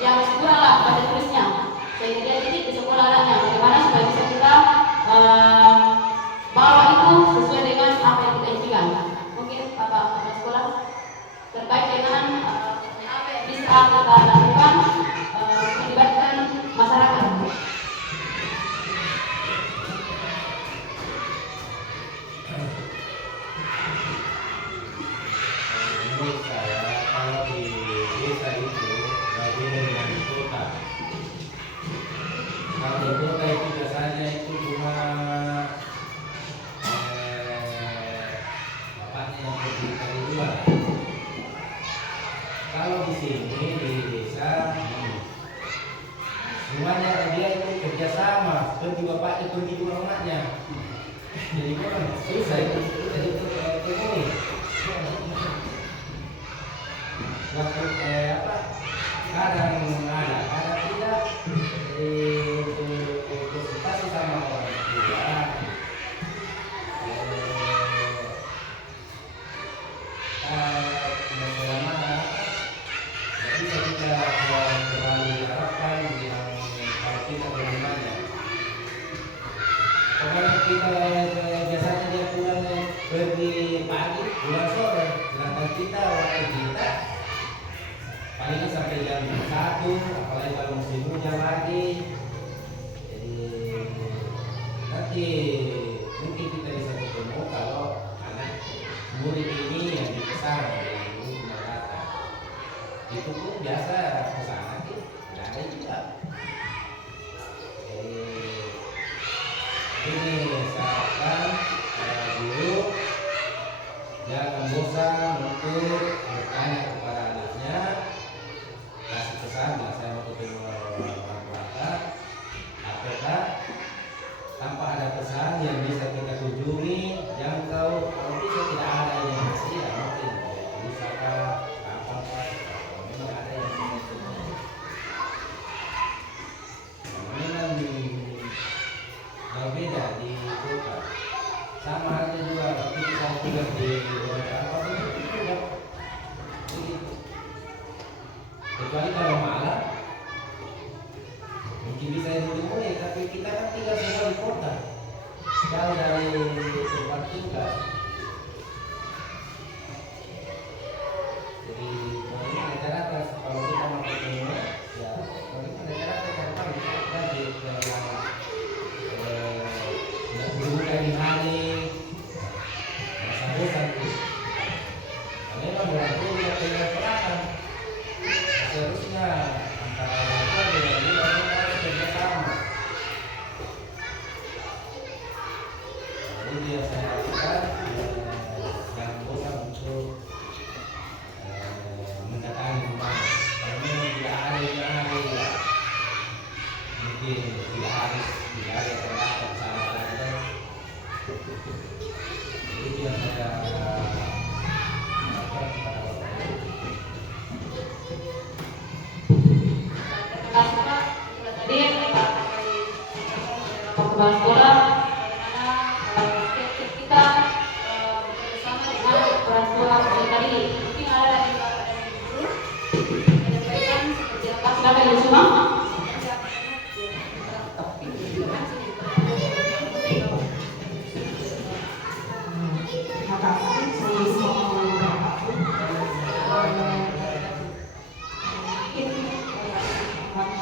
ya masih kurang lah baca tulisnya. Sehingga dia titip di sekolah anaknya. Bagaimana supaya bisa kita bawa itu sesuai dengan apa yang kita impikan. Mungkin Bapak Kepala Sekolah terkait dengan apa yang bisa kita lakukan melibatkan masyarakat. Menurut saya kalau di desa itu berbeda dengan di kota. Kalau di kota itu biasanya itu cuma bapaknya yang pergi cari luar. Kalau di sini di desa semuanya dia itu kerjasama, pergi bapaknya pergi juga mamanya. Jadi kan susah itu temui. Waktu kadang ada, kadang tidak. Konsultasi sama orang tua. Jadi kita terlalu diharapkan yang kalau kita bagaimana. Pokoknya kita biasanya dia pulang pergi pagi, pulang sore. Sedangkan kita waktu kita paling sampai jam 1, apalagi kalau musim hujan lagi. Jadi nanti mungkin kita bisa ketemu kalau anak murid ini yang dipesan dari guru Malaka. Itu pun biasa pesanan itu nggak ada juga. Ini sarankan guru jangan bosan untuk bertanya kepada anaknya, kasih pesan, saya mau ketemu orang tua, apakah tanpa ada pesan yang bisa kita kunjungi, jangkau, kalau bisa tidak ada yang masih ya mungkin misalkan apa memang ada yang bisa kunjungi. Memang berbeda di kota. Sama halnya juga waktu kita tugas di apa juga begitu. Kecuali kalau malam mungkin bisa ditemui, tapi kita kan tinggal semua di kota, jauh dari tempat tugas. Jadi kalau ini masyarakat kalau kita mau ketemu ya kalau ini masyarakat kan kita di dalam berbuka di hari masa bosan itu. Memang orang tua tidak punya peranan. Seharusnya antara orang tua dengan guru harus kerjasama. Jadi dia saya lakukan jangan bosan untuk mendatangi rumah. Kalau memang tidak ada yang hari ya mungkin tidak harus tidak ada terdapat bersama lagi. Jadi dia saya lakukan kepada Bapak Ibu. Terima kasih Pak. Tadi Pak Kepala Sekolah bagaimana kita bersama dengan orang tua peserta didik. Mungkin ada dari Bapak dan Ibu menyampaikan seperti apa. Silakan kalian semua?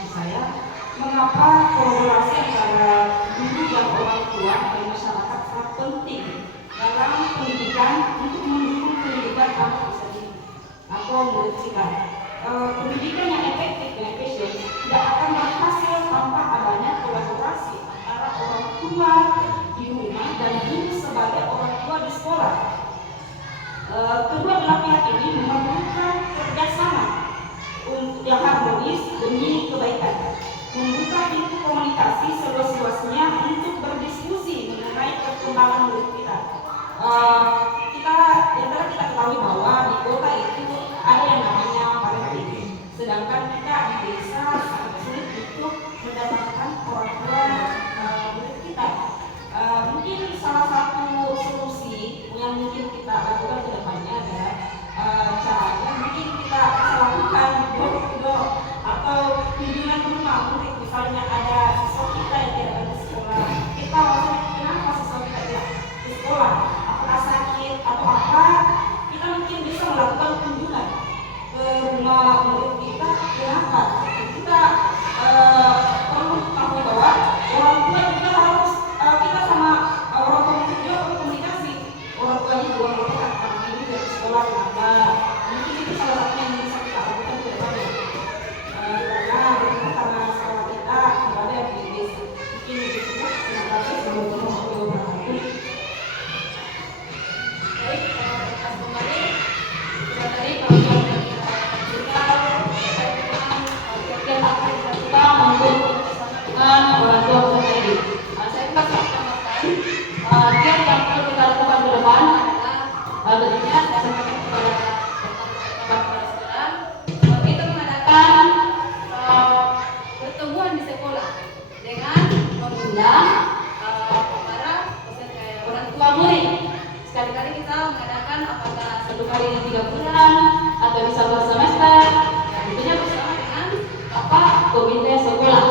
Saya, mengapa kolaborasi antara guru dan orang tua dan masyarakat sangat penting dalam pendidikan untuk mendukung pendidikan anak usia dini atau murid kita. Pendidikan yang efektif dan efisien tidak akan berhasil tanpa adanya kolaborasi antara orang tua di rumah dan guru sebagai orang tua di sekolah. Kedua belah pihak ini memerlukan kerjasama yang harmonis demi kebaikan, membuka pintu komunikasi seluas-luasnya untuk berdiskusi mengenai perkembangan murid kita. Kita ketahui bahwa di kota itu ada yang namanya parenting, sedangkan kita di desa sangat sulit untuk mendapatkan orang tua murid kita. Mungkin salah satu solusi yang mungkin kita lakukan ke depannya adalah caranya mungkin kita bisa lakukan door-to-door atau kunjungan rumah murid. Misalnya ada siswa kita yang tidak ada di sekolah, kita maksudnya kenapa siswa kita tidak di sekolah, apakah sakit atau apa, kita mungkin bisa melakukan kunjungan ke rumah murid kita. Kenapa? Kita perlu tahu bahwa orang tua juga harus kita sama orang tua murid juga berkomunikasi. Orang tuanya juga melihat anak ini dari sekolah kenapa. Mungkin itu salah satu yang bisa kita lakukan ke depannya. Karena sekolah kita berada di desa. Mungkin itu terima kasih. Semoga berhasil. Baik, atas kembali tadi kalau kita terkait dengan kegiatan apa yang dilakukan untuk dengan orang tua peserta didik. Saya juga sampaikan yang perlu kita lakukan ke depan adalah tentunya saya sampaikan kepada teman-teman sekarang kita mengadakan pertemuan di sekolah dengan mengundang para orang tua murid. Sekali-kali kita mengadakan apakah 1 kali di 3 bulan atau bisa per semester, tentunya bersama dengan komite sekolah.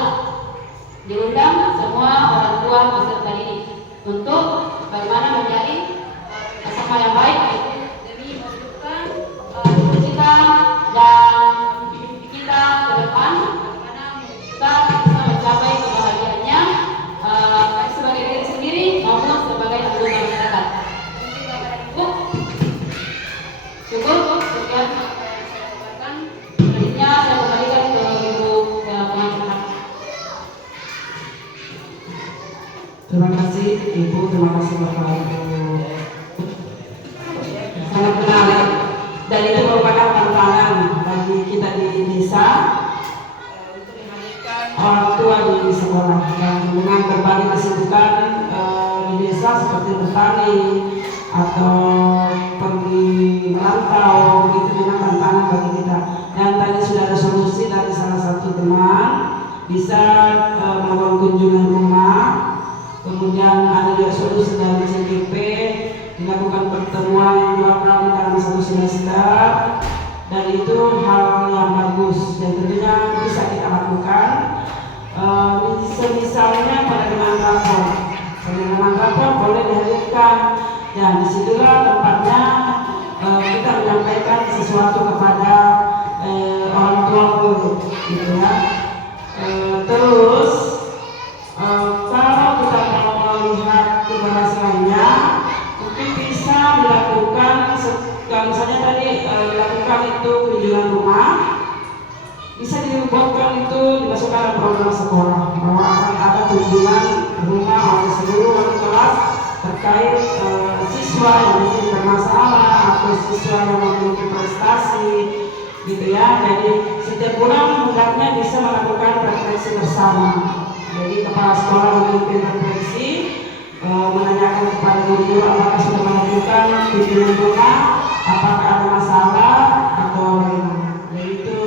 Diundang semua orang tua peserta didik untuk bagaimana menjadi bersama yang baik demi mewujudkan cita dan mimpi kita ke depan, bagaimana kita bisa mencapai kebahagiaannya baik sebagai diri sendiri maupun sebagai anggota masyarakat. Cukup sekian apa yang saya lakukan. Selanjutnya saya kembalikan ke Ibu pengamat. Terima kasih Ibu, terima kasih Bapak Ibu. Sangat menarik dan itu merupakan tantangan bagi kita di desa untuk menghadirkan orang tua di sekolah dan dengan berbagai kesibukan di desa seperti bertani atau pergi merantau, itu memang tantangan bagi kita. Dan tadi sudah ada solusi dari salah satu teman, bisa melakukan kunjungan rumah. Kemudian ada juga solusi dari CGP, dilakukan pertemuan 2 kali dalam 1 semester, dan itu hal yang bagus dan tentunya bisa kita lakukan. Misalnya penerimaan rapor boleh dihadirkan, dan disitulah tempatnya kita menyampaikan sesuatu kepada orang tua guru, gitu ya. Terus kalau kita mau melihat keberhasilannya, mungkin bisa dilakukan kalau misalnya tadi dilakukan itu kunjungan rumah, bisa dibuatkan itu dimasukkan dalam program sekolah bahwa akan ada kunjungan rumah oleh seluruh wali kelas terkait siswa yang mungkin bermasalah atau siswa yang memiliki prestasi, gitu ya. Jadi setiap bulan hendaknya bisa melakukan refleksi bersama. Jadi kepala sekolah memimpin refleksi, menanyakan kepada guru apakah sudah melakukan kunjungan rumah, apakah ada masalah atau bagaimana. Jadi itu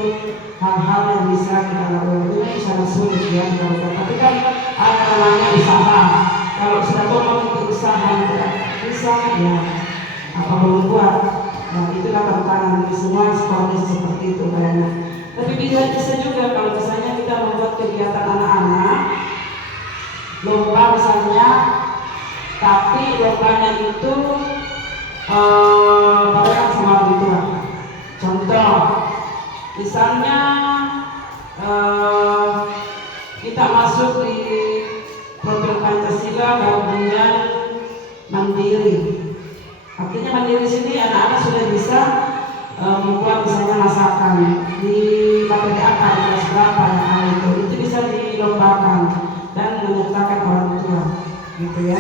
hal-hal yang bisa kita lakukan. Itu sangat sulit ya dilakukan. Tapi kan ada namanya usaha. Kalau sudah ngomong untuk usaha tidak bisa, ya apa belum buat. Nah itulah tantangan di semua sekolah seperti itu kayaknya. Tapi bisa juga kalau misalnya kita membuat kegiatan anak-anak, lomba misalnya, tapi lombanya itu barengan sama orang tua. Contoh, misalnya kita masuk di program Pancasila bagian mandiri. Artinya mandiri sini anak-anak sudah bisa membuat misalnya masakan di materi apa, di kelas berapa yang ada itu bisa dilombakan dan menyertakan orang tua, gitu ya.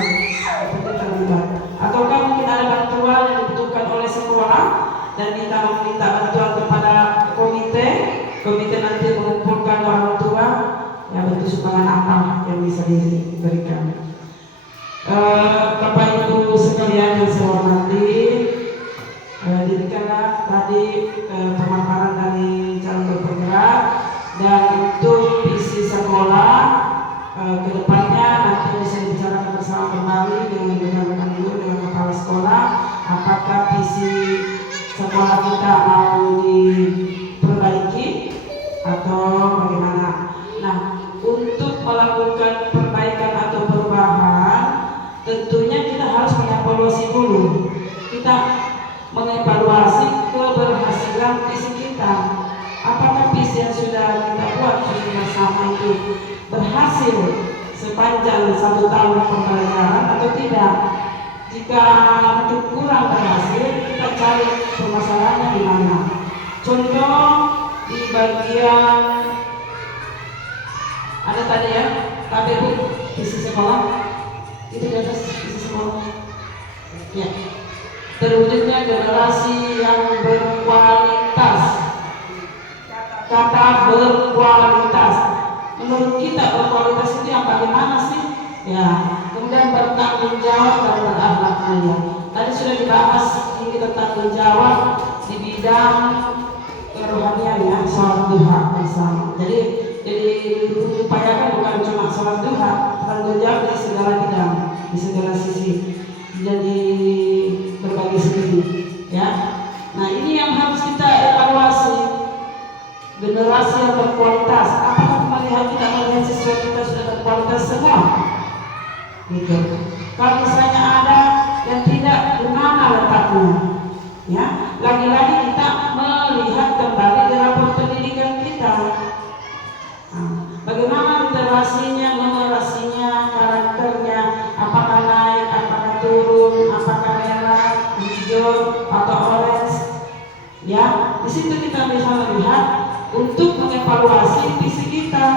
Seperti terlibat. Ataukah mungkin ada bantuan yang dibutuhkan oleh sekolah dan kita meminta bantuan kepada komite nanti mengumpulkan orang tua, ya bentuk sumbangan apa yang bisa diberikan. Bapak Ibu sekalian yang saya hormati, demikianlah tadi pemaparan dari calon berpenggerak, dan untuk visi sekolah kedepannya nanti bisa dibicarakan bersama kembali dengan rekan guru, dengan kepala sekolah, apakah visi sekolah kita mau diperbaiki atau bagaimana. Nah, untuk melakukan perbaikan atau perubahan, tentunya kita harus mengevaluasi dulu. Kita mengevaluasi keberhasilan visi kita. Apakah visi yang sudah kita buat bersama itu berhasil sepanjang 1 tahun pembelajaran atau tidak? Jika itu kurang berhasil, kita cari permasalahannya di mana. Contoh di bagian ada tadi ya, KBU visi sekolah. Itu di atas visi sekolah. Ya. Terwujudnya generasi yang berkualitas. Kata berkualitas. Menurut kita berkualitas itu yang bagaimana sih? Ya. Kemudian bertanggung jawab dan berakhlak mulia. Tadi sudah dibahas ini tentang menjawab di bidang kerohanian ya, sholat duha bersama. Jadi diupayakan bukan cuma sholat duha, tanggung jawab di segala bidang, di segala sisi, jadi berbagai segi, ya. Nah ini yang harus kita evaluasi, generasi yang berkualitas. Apakah melihat kita melihat siswa kita sudah berkualitas semua? Gitu. Kalau misalnya ada yang tidak, di mana letaknya? Ya, lagi-lagi kita melihat kembali di rapor pendidikan kita. Bagaimana literasinya, numerasinya, karakternya, apakah naik, apakah turun, apakah merah, hijau, atau orange? Ya, di situ kita bisa melihat untuk mengevaluasi visi kita.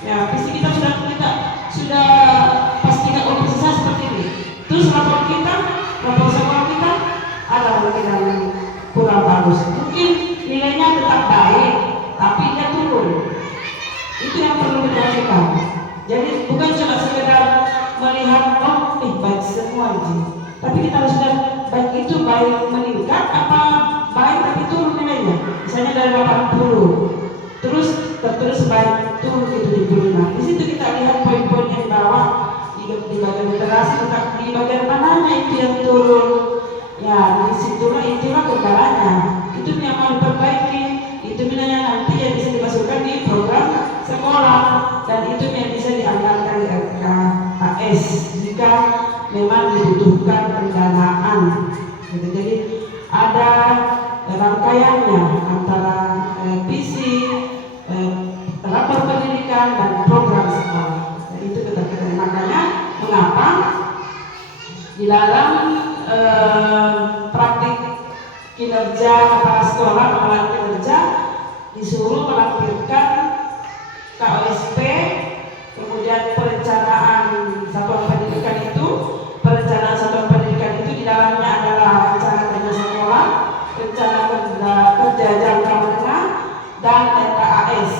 Ya, visi kita sudah pastikan organisasi seperti ini. Terus rapor sekolah kita ada mungkin yang kurang bagus. Mungkin nilainya tetap baik, tapi dia turun. Itu yang perlu dilakukan. Jadi bukan cuma sekedar melihat baik semua itu, tapi kita harus lihat baik itu baik meningkat apa baik tapi turun nilainya. Misalnya dari 80 terus baik turun itu di 75. Di situ kita lihat poin-poin yang bawah di bagian literasi, di bagian mananya itu yang turun. Ya, itulah kendalanya. Itu yang mau diperbaiki. Itu minanya nanti yang bisa dimasukkan di program sekolah, dan itu yang bisa dianggarkan di RKAS jika memang dibutuhkan pendanaan. Jadi ada rangkaiannya antara visi, rapor pendidikan dan program sekolah. Dan itu kita makanya mengapa di dalam praktik kinerja kepala sekolah, kepala kinerja disuruh melampirkan KOSP, kemudian perencanaan satuan pendidikan itu. Perencanaan satuan pendidikan itu di dalamnya adalah rencana kerja sekolah, rencana kerja jangka menengah, dan RKAS.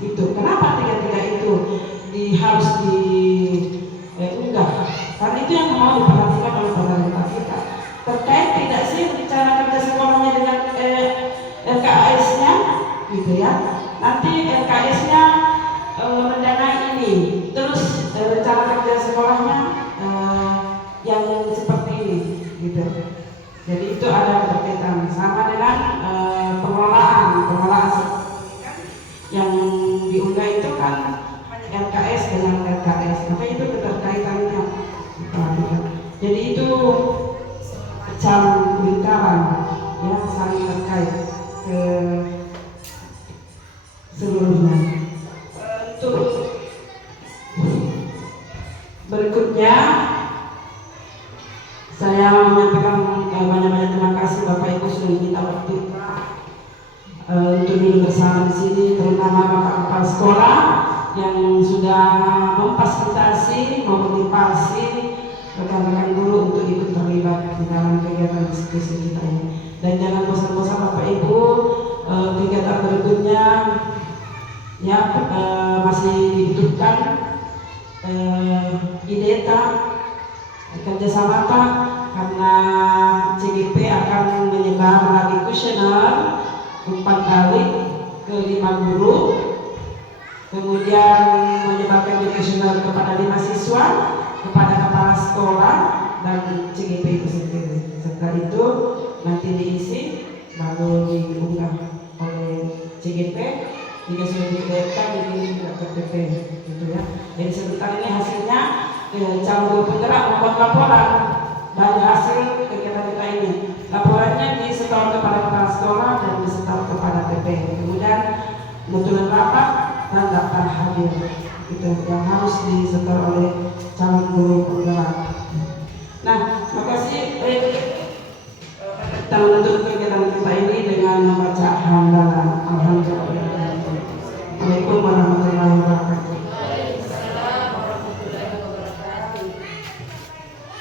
Gitu. Kenapa tiga-tiga itu harus diunggah? Karena itu yang mau diperhatikan oleh pemerintah kita. Terkait tidak sih rencana kerja sekolahnya dengan RKAS-nya, gitu ya. Nanti RKAS-nya mendanai ini, terus rencana kerja sekolahnya yang seperti ini, gitu. Jadi itu ada keterkaitan sama dengan pengelolaan saran yang saling terkait ke seluruhnya. Untuk berikutnya saya menyampaikan banyak-banyak terima kasih Bapak Ibu sudah kita waktu untuk duduk bersama di sini, terutama Bapak Kepala Sekolah yang sudah memfasilitasi, memotivasi rekan-rekan guru untuk ikut terlibat di dalam kegiatan diskusi kita ini. Dan jangan bosan-bosan Bapak Ibu, kegiatan berikutnya ya masih dibutuhkan IDETA kerjasama Pak, karena CGP akan menyebar lagi kuesioner 4 kali ke 5 guru, kemudian menyebarkan kuesioner kepada 5 siswa, kepada kepala sekolah dan CGP itu sendiri. Setelah itu nanti diisi baru diunggah oleh CGP jika sudah dikirimkan dikirim ke KTP gitu ya. Jadi sebentar ini hasilnya calon guru penggerak membuat laporan dari hasil kegiatan kita ini. Laporannya disetor kepada kepala sekolah dan disetor kepada TP. Kemudian notulen rapat dan daftar hadir itu yang harus disetor oleh calon guru penggerak. Nah, makasih. Kita menutup kegiatan kita ini dengan membaca hamdalah.